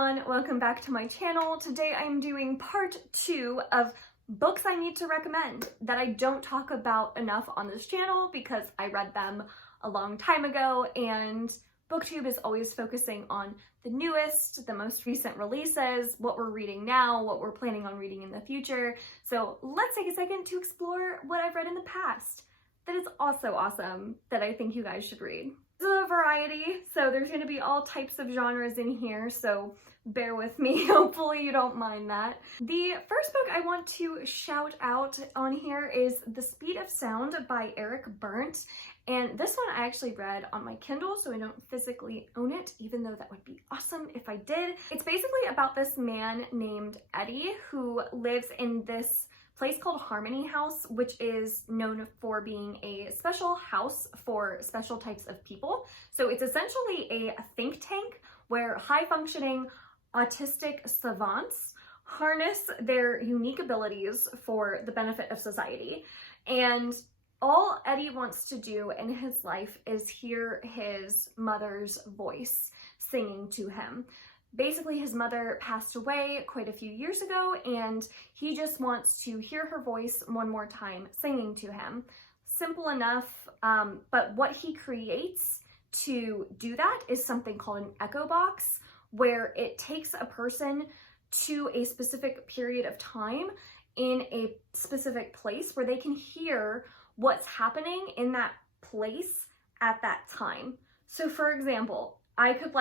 everyone, welcome back to my channel. Today I'm doing part 2 of books I need to recommend that I don't talk about enough on this channel because I read them a long time ago, and BookTube is always focusing on the newest, the most recent releases, what we're reading now, what we're planning on reading in the future. So let's take a second to explore what I've read in the past that is also awesome that I think you guys should read. This is a variety, so there's going to be all types of genres in here, so bear with me. Hopefully you don't mind that. The first book I want to shout out on here is The Speed of Sound by Eric Berndt, and this one I actually read on my Kindle, so I don't physically own it, even though that would be awesome if I did. It's basically about this man named Eddie who lives in this place called Harmony House, which is known for being a special house for special types of people. So it's essentially a think tank where high-functioning autistic savants harness their unique abilities for the benefit of society. And all Eddie wants to do in his life is hear his mother's voice singing to him. Basically, his mother passed away quite a few years ago, and he just wants to hear her voice one more time singing to him. Simple enough, but what he creates to do that is something called an echo box, where it takes a person to a specific period of time in a specific place where they can hear what's happening in that place at that time. So for example, I could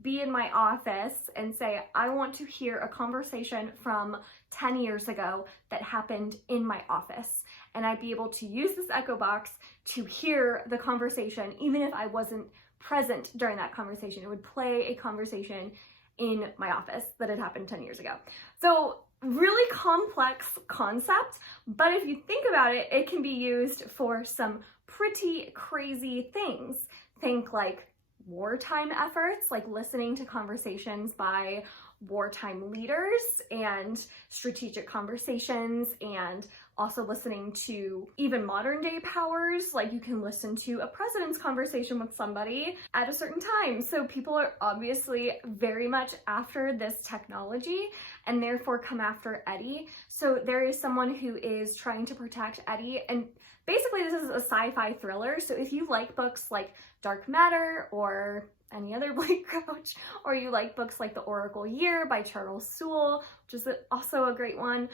be in my office and say, I want to hear a conversation from 10 years ago that happened in my office. And I'd be able to use this echo box to hear the conversation, even if I wasn't present during that conversation. It would play a conversation in my office that had happened 10 years ago. So really complex concept, but if you think about it, it can be used for some pretty crazy things. Think like wartime efforts, like listening to conversations by wartime leaders and strategic conversations, and also listening to even modern day powers. Like you can listen to a president's conversation with somebody at a certain time. So people are obviously very much after this technology and therefore come after Eddie. So there is someone who is trying to protect Eddie, and basically this is a sci-fi thriller. So if you like books like Dark Matter or any other Blake Crouch, or you like books like The Oracle Year by Charles Sewell, which is also a great one,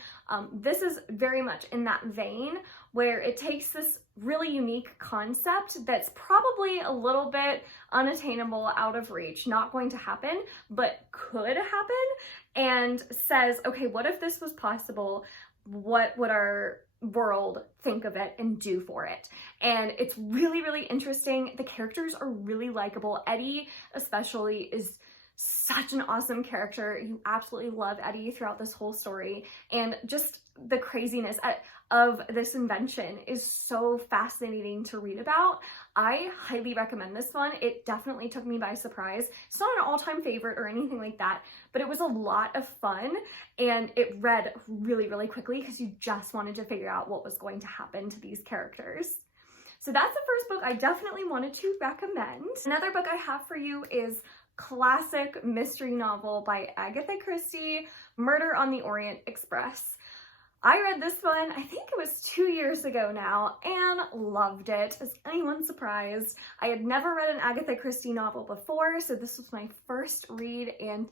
this is very much in that vein where it takes this really unique concept that's probably a little bit unattainable, out of reach, not going to happen, but could happen, and says, okay, what if this was possible? What would our world think of it and do for it? And it's really, really interesting. The characters are really likable. Eddie especially is such an awesome character. You absolutely love Eddie throughout this whole story, and just the craziness of this invention is so fascinating to read about. I highly recommend this one. It definitely took me by surprise. It's not an all-time favorite or anything like that, but it was a lot of fun, and it read really, really quickly because you just wanted to figure out what was going to happen to these characters. So that's the first book I definitely wanted to recommend. Another book I have for you is classic mystery novel by Agatha Christie, Murder on the Orient Express. I read this one, I think it was 2 years ago now, and loved it. Is anyone surprised? I had never read an Agatha Christie novel before, so this was my first read, and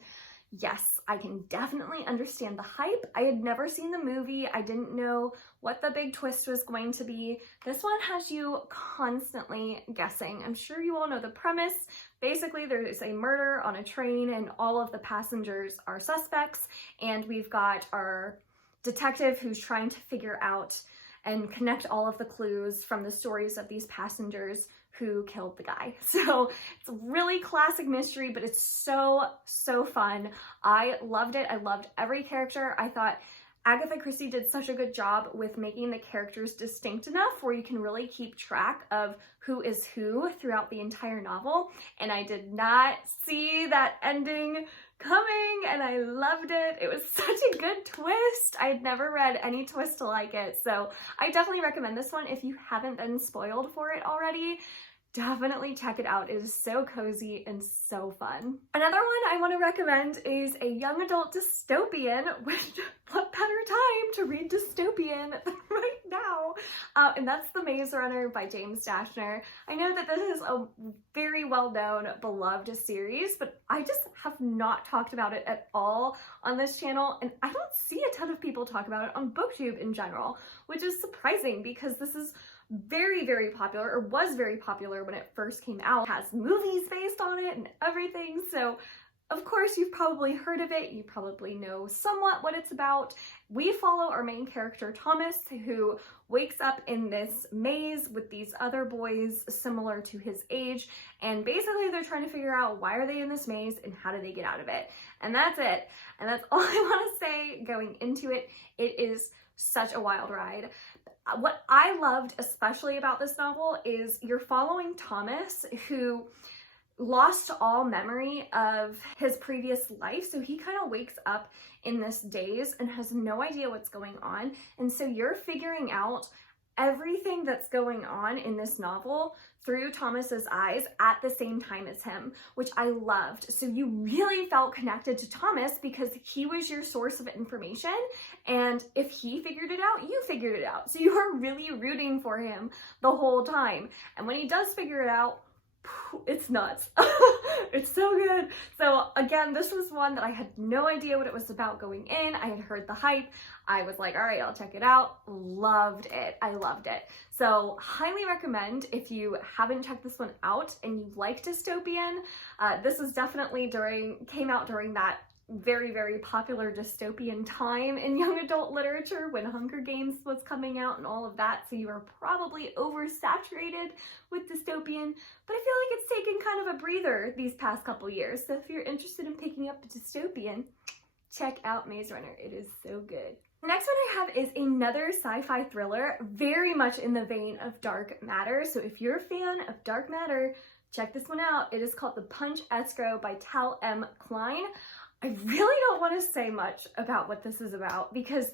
yes, I can definitely understand the hype. I had never seen the movie. I didn't know what the big twist was going to be. This one has you constantly guessing. I'm sure you all know the premise. Basically, there's a murder on a train and all of the passengers are suspects, and we've got our detective who's trying to figure out and connect all of the clues from the stories of these passengers who killed the guy. So it's a really classic mystery, but it's so, so fun. I loved it. I loved every character. I thought Agatha Christie did such a good job with making the characters distinct enough where you can really keep track of who is who throughout the entire novel. And I did not see that ending coming, and I loved it. It was such a good twist. I had never read any twist like it, so I definitely recommend this one if you haven't been spoiled for it already. definitely check it out. It is so cozy and so fun. Another one I want to recommend is a young adult dystopian, which what better time to read dystopian than right now? And that's The Maze Runner by James Dashner. I know that this is a very well-known, beloved series, but I just have not talked about it at all on this channel, and I don't see a ton of people talk about it on BookTube in general, which is surprising because this is very, very popular, or was very popular when it first came out. It has movies based on it and everything, so of course you've probably heard of it, you probably know somewhat what it's about. We follow our main character Thomas, who wakes up in this maze with these other boys similar to his age, and basically they're trying to figure out why are they in this maze and how do they get out of it. And that's it. And that's all I want to say going into it. It is such a wild ride. What I loved especially about this novel is you're following Thomas, who lost all memory of his previous life. So he kind of wakes up in this daze and has no idea what's going on. And so you're figuring out everything that's going on in this novel through Thomas's eyes at the same time as him, which I loved. So you really felt connected to Thomas because he was your source of information, and if he figured it out, you figured it out. So you were really rooting for him the whole time. And when he does figure it out, it's nuts. It's so good. So again, this was one that I had no idea what it was about going in. I had heard the hype. I was like, all right, I'll check it out. Loved it. I loved it. So highly recommend if you haven't checked this one out and you like dystopian. This is definitely came out during that very, very popular dystopian time in young adult literature when Hunger Games was coming out and all of that, so you are probably oversaturated with dystopian, but I feel like it's taken kind of a breather these past couple years, so if you're interested in picking up a dystopian, check out Maze Runner. It is so good. The next one I have is another sci-fi thriller, very much in the vein of Dark Matter, so if you're a fan of Dark Matter, check this one out. It is called The Punch Escrow by Tal M. Klein. I really don't want to say much about what this is about because,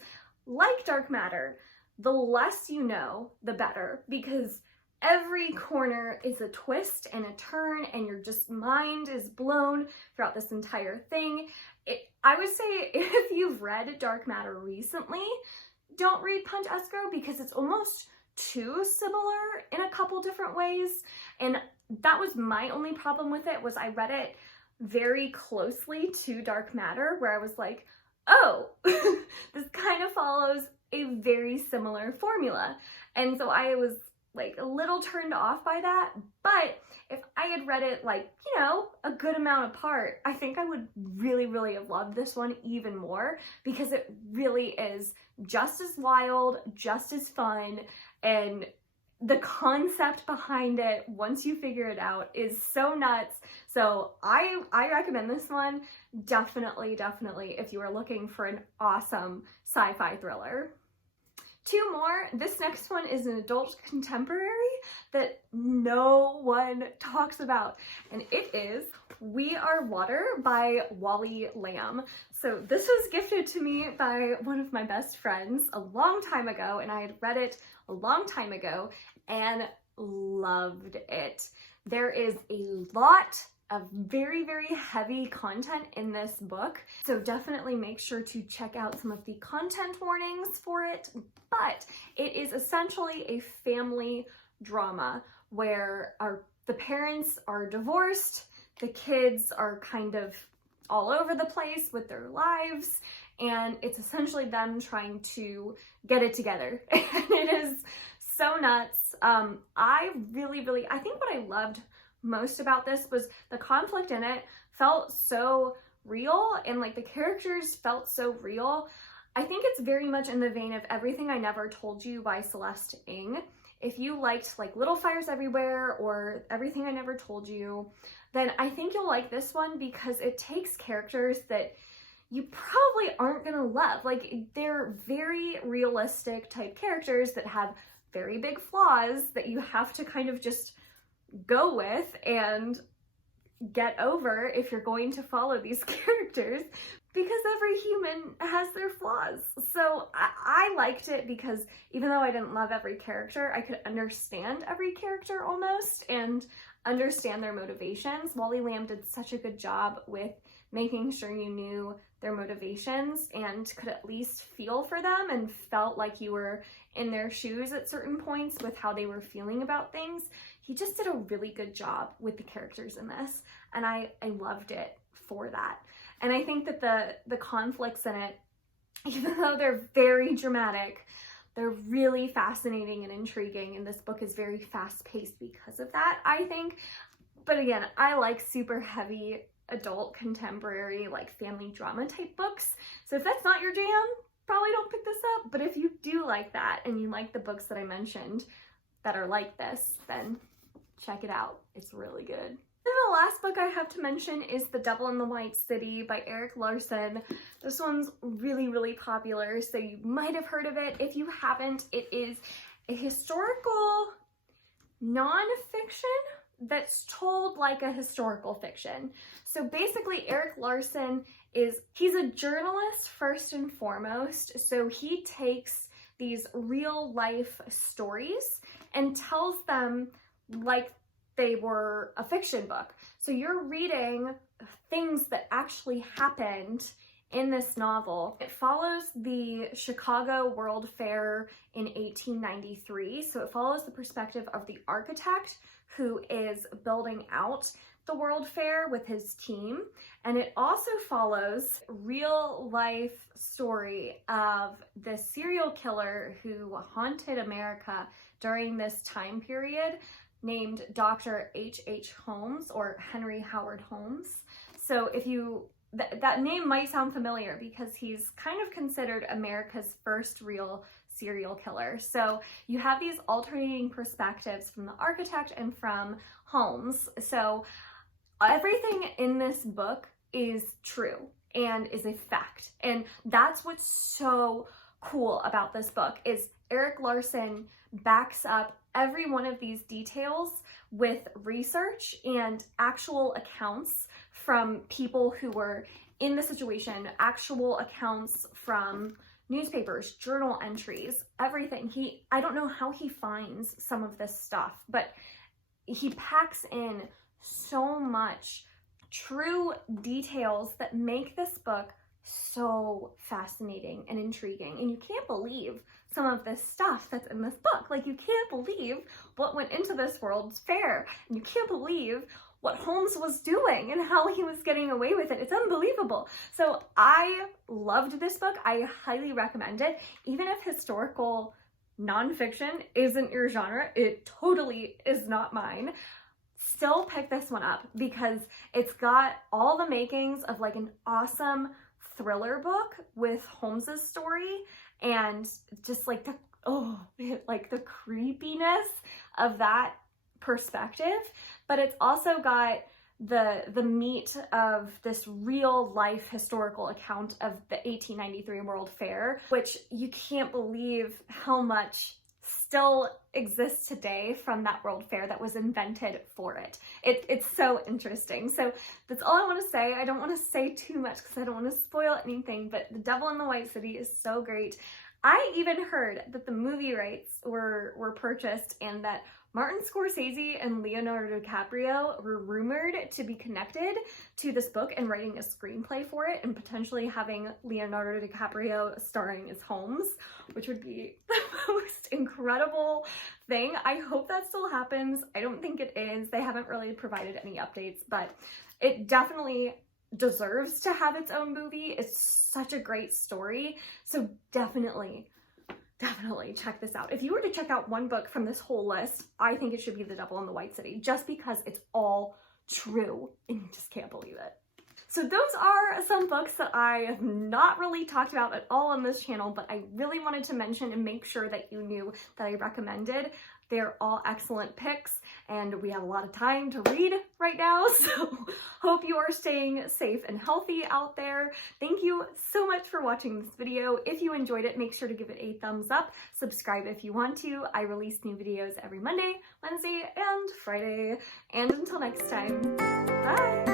like Dark Matter, the less you know, the better, because every corner is a twist and a turn and your just mind is blown throughout this entire thing. I would say if you've read Dark Matter recently, don't read Punch Escrow because it's almost too similar in a couple different ways, and that was my only problem with it. Was I read it very closely to Dark Matter, where I was like, oh, this kind of follows a very similar formula. And so I was like a little turned off by that. But if I had read it like, you know, a good amount apart, I think I would really, really have loved this one even more because it really is just as wild, just as fun, and the concept behind it, once you figure it out, is so nuts. So I recommend this one definitely if you are looking for an awesome sci-fi thriller. Two more. This next one is an adult contemporary that no one talks about, and it is We Are Water by Wally Lamb. So this was gifted to me by one of my best friends a long time ago, and I had read it a long time ago and loved it. There is a lot of very, very heavy content in this book, so definitely make sure to check out some of the content warnings for it, but it is essentially a family drama where the parents are divorced, the kids are kind of all over the place with their lives, and it's essentially them trying to get it together. And it is so nuts. I think what I loved most about this was the conflict in it felt so real, and like the characters felt so real. I think it's very much in the vein of Everything I Never Told You by Celeste Ng. If you liked like Little Fires Everywhere or Everything I Never Told You, then I think you'll like this one because it takes characters that you probably aren't gonna love. Like, they're very realistic type characters that have very big flaws that you have to kind of just go with and get over if you're going to follow these characters, because every human has their flaws. So I liked it because even though I didn't love every character, I could understand every character almost and understand their motivations. Wally Lamb did such a good job with making sure you knew their motivations and could at least feel for them and felt like you were in their shoes at certain points with how they were feeling about things. He just did a really good job with the characters in this, and I loved it for that. And I think that the conflicts in it, even though they're very dramatic, they're really fascinating and intriguing, and this book is very fast-paced because of that, I think. But again, I like super heavy adult contemporary like family drama type books, so if that's not your jam, probably don't pick this up. But if you do like that and you like the books that I mentioned that are like this, then check it out. It's really good. And the last book I have to mention is The Devil in the White City by Erik Larson. This one's really, really popular, so you might have heard of it. If you haven't, it is a historical nonfiction that's told like a historical fiction. So basically Erik Larson he's a journalist first and foremost, so he takes these real life stories and tells them like they were a fiction book. So you're reading things that actually happened in this novel. It follows the Chicago World Fair in 1893. So it follows the perspective of the architect who is building out the World Fair with his team. And it also follows real life story of the serial killer who haunted America during this time period, named Dr. H.H. Holmes, or Henry Howard Holmes. So if that name might sound familiar because he's kind of considered America's first real serial killer. So you have these alternating perspectives from the architect and from Holmes. So everything in this book is true and is a fact. And that's what's so cool about this book is Erik Larson backs up every one of these details with research and actual accounts from people who were in the situation, actual accounts from newspapers, journal entries, everything. I don't know how he finds some of this stuff, but he packs in so much true details that make this book so fascinating and intriguing. And you can't believe some of this stuff that's in this book. Like, you can't believe what went into this World's Fair, and you can't believe what Holmes was doing and how he was getting away with it. It's unbelievable. So I loved this book. I highly recommend it. Even if historical nonfiction isn't your genre, it totally is not mine. Still pick this one up because it's got all the makings of like an awesome thriller book with Holmes's story and just like the creepiness of that perspective, but it's also got the meat of this real life historical account of the 1893 World Fair, which you can't believe how much still exists today from that World Fair that was invented for it. It's so interesting. So that's all I want to say. I don't want to say too much because I don't want to spoil anything, but The Devil in the White City is so great. I even heard that the movie rights were purchased and that Martin Scorsese and Leonardo DiCaprio were rumored to be connected to this book and writing a screenplay for it and potentially having Leonardo DiCaprio starring as Holmes, which would be the most incredible thing. I hope that still happens. I don't think it is. They haven't really provided any updates, but it definitely deserves to have its own movie. It's such a great story. So definitely check this out. If you were to check out one book from this whole list, I think it should be The Devil in the White City, just because it's all true and you just can't believe it. So those are some books that I have not really talked about at all on this channel, but I really wanted to mention and make sure that you knew that I recommended. They're all excellent picks, and we have a lot of time to read right now, so hope you are staying safe and healthy out there. Thank you so much for watching this video. If you enjoyed it, make sure to give it a thumbs up. Subscribe if you want to. I release new videos every Monday, Wednesday, and Friday. And until next time, bye!